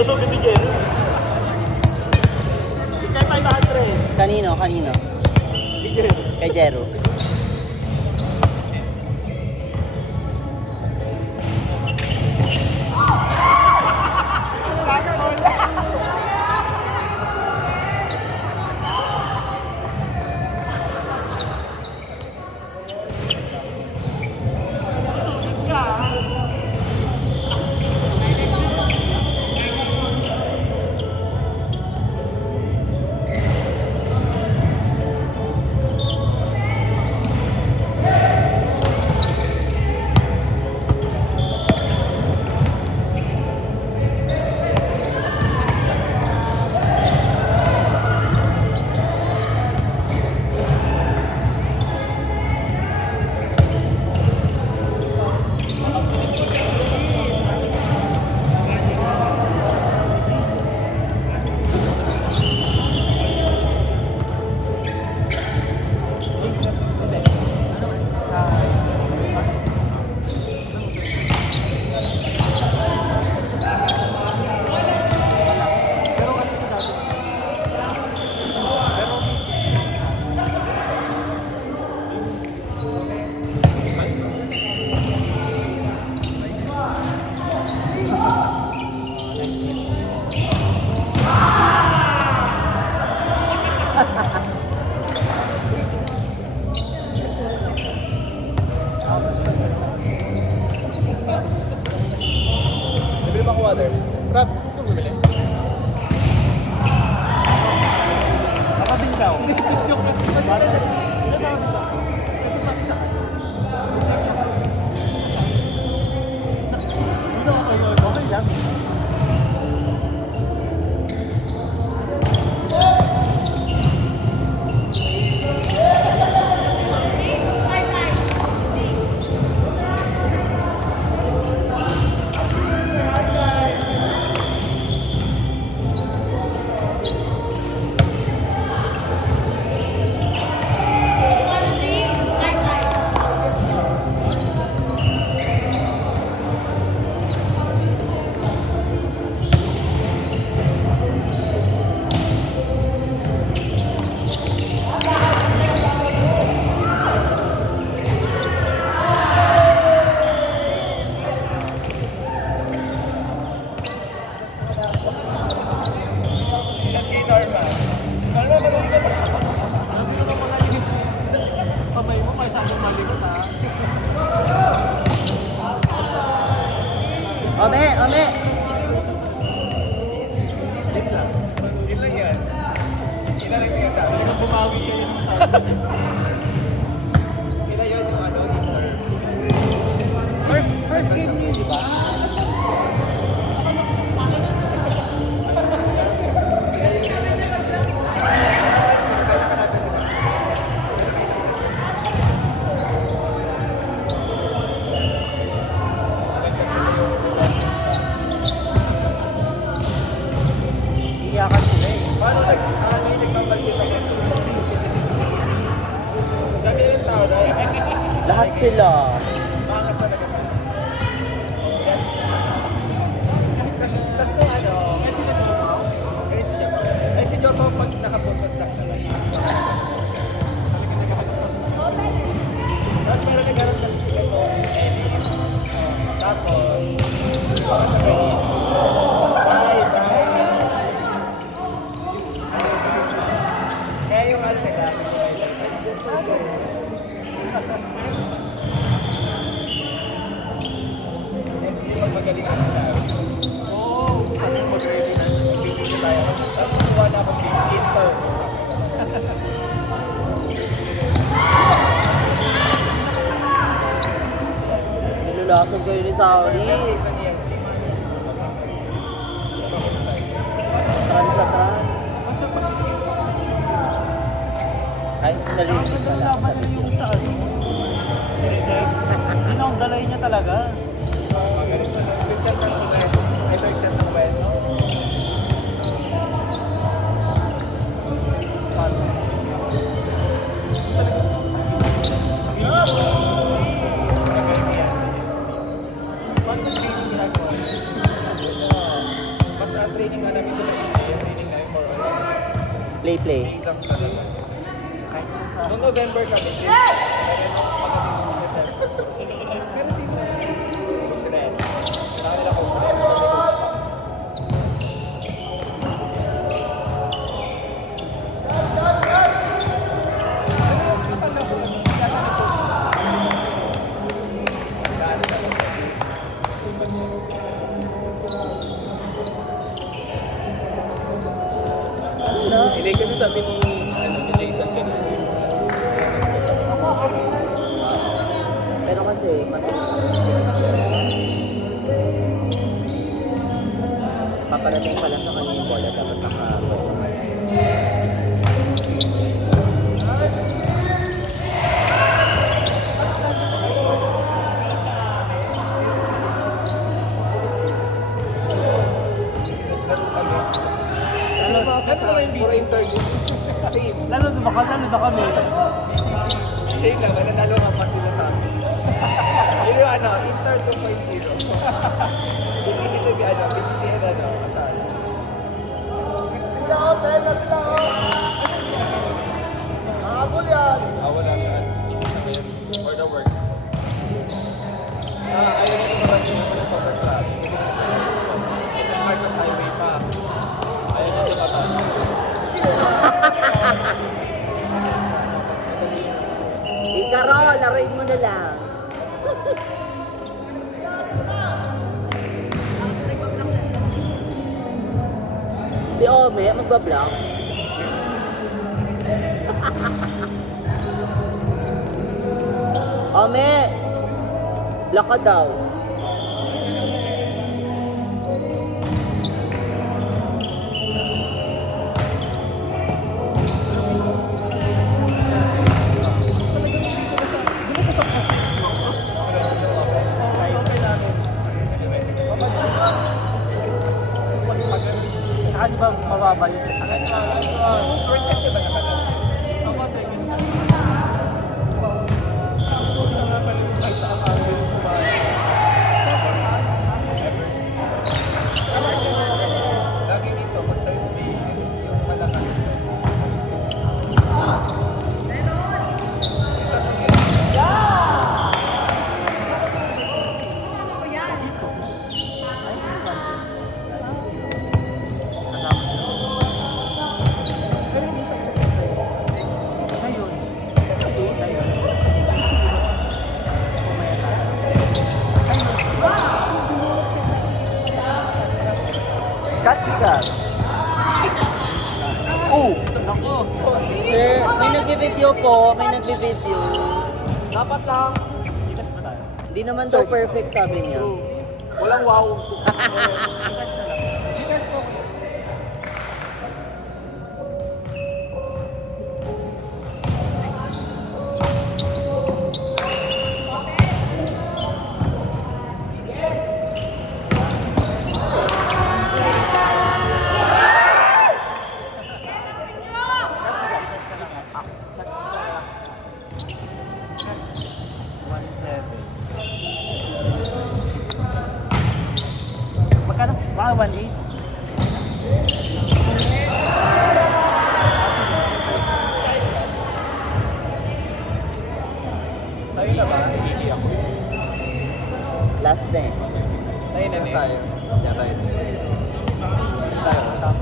Busog si Jen. Ikay 500. Kanino? Kanino? Si Jen. Kay Jero. Nabili ba ko water? Rob, gusto mo bili? Nakabing daw. Joke lang. Okay lang. Ome! Ome! Yun lang yan. Yun lang yung kaya. Hindi na bumawi kayo ng sabi. Sila yun yung ano, first game niyo, di ba? Iyakan sila eh. Paano nagbabalita ka sa dami ng tao na Lahat sila. mangas talaga sila. Tas nung ano, eh si Jorpo. Eh si Jorpo pag nakapuntos lang talaga. Tapos meron nagkaroon kami sila ko, Ellis. Tapos, mga taga-is. Bye. Kaya yung ano nagkaroon. Sino magaling kasi sa amin? Oo, ano mag-ready na. Bibili tayo. Tapos wala akong ito. Nilulasog kayo ni Sauri. Season yan. Trans sa trans. Ay, nalilig Ito pala. laban na yung sa ano. Dinong-dalay niya talaga. Magaling sa Excel ng West. Ito Excel ng West. Magaling yan. ang training nga namin ko na AJ, yung training namin more on Play. training lang talaga. Kahit naman sa... Noong November kami, pero nung pagdating ng December, pero sino? Coach Ren. Kailangan nila Coach Ren. Coach Pops. Hindi kasi sabi ni Jason kanina. Pero kasi, paparating pala sa kanya yung bola, dapat naka... Kasi yung mga kasama, puro interview. Same. Lalo na kami. Same lang, mananalo nga pa sila sa amin. Yun yung ano, Inter 2.0. BBC to be ano, BBC and ano, masyado. Sila hotel na sila wala siya. Busy siya ngayon for the work. Ayaw na lumabas yun naman sa sobrang traffic. Tapos Marcos Highway pa. Ayaw na lumabas. Ikaro, laruin mo na lang. Si Ome, magbablog. Ome, block ka daw. Saka di ba mababa yun sa akin? First time diba nakala? Ako second time. Siya nga pala yung sa akin. Lagi dito, pag Thursday, yung malakas. Ay, kasama siya. Pero hindi siya ngayon. Ngayon. Kumaya tayo. Kastigan. Oh! Naku! Sir, may nagbe-video po, may nagbe-video. Dapat lang. Gcash ba tayo? Hindi naman daw perfect, sabi niya. Walang wow. Gcash na lang. Gcash po. Magkano? Baka 1.8. Tayo na ba? Hindi ako. Last thing. Tayo na tayo. Yeah, tayo na.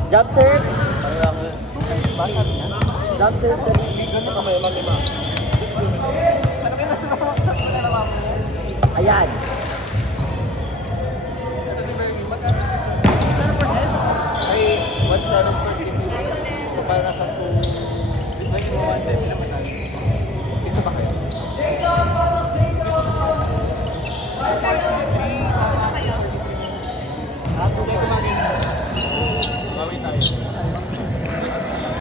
Job sir. Tayo lang. Baka niya. Job sir. Ganun ka may lima. Ayan. Ay, 1.7 per TV. So, parang nasa 2. May mo 1.7 naman tayo. Dito ba kayo? Bawi tayo.